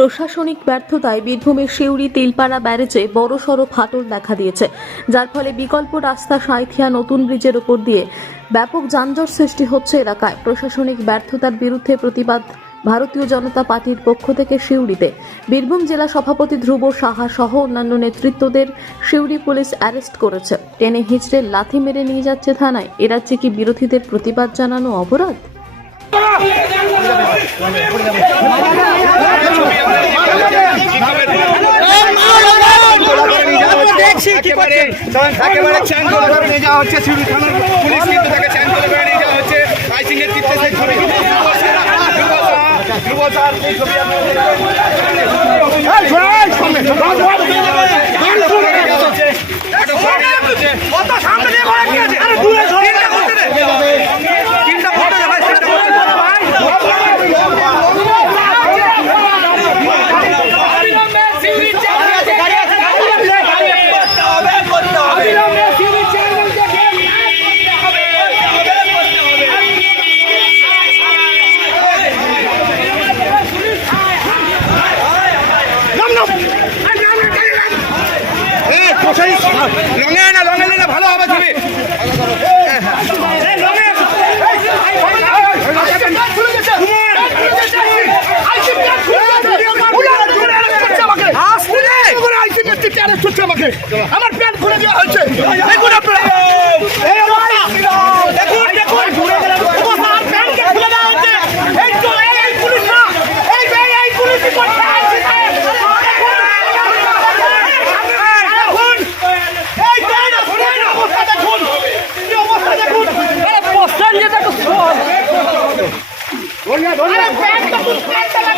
প্রশাসনিক ব্যর্থতায় বীরভূমের শিউরি তিলপাড়া ব্যারেজে বড়সড় ফাটল দেখা দিয়েছে। যার ফলে বিকল্প রাস্তা সাঁইথিয়া নতুন ব্রিজের উপর দিয়ে ব্যাপক যানজট সৃষ্টি হচ্ছে এলাকায়। প্রশাসনিক ব্যর্থতার বিরুদ্ধে প্রতিবাদ ভারতীয় জনতা পার্টির পক্ষ থেকে সিউড়িতে বীরভূম জেলা সভাপতি ধ্রুব সাহা সহ অন্যান্য নেতৃত্বদের সিউড়ি পুলিশ অ্যারেস্ট করেছে। টেনে হিঁচড়ে লাথি মেরে নিয়ে যাচ্ছে থানায়। এ রাজ্যে কি বিরোধীদের প্রতিবাদ জানানো অপরাধ? একেবারে চ্যাঙ্গল করে যাওয়া হচ্ছে সিউড়ি করে হচ্ছে আইসি সেই ধ্রুব স্যার এই ছবি আমার প্যান্ট খুলে দেওয়া হয়েছে। ¡Suscríbete!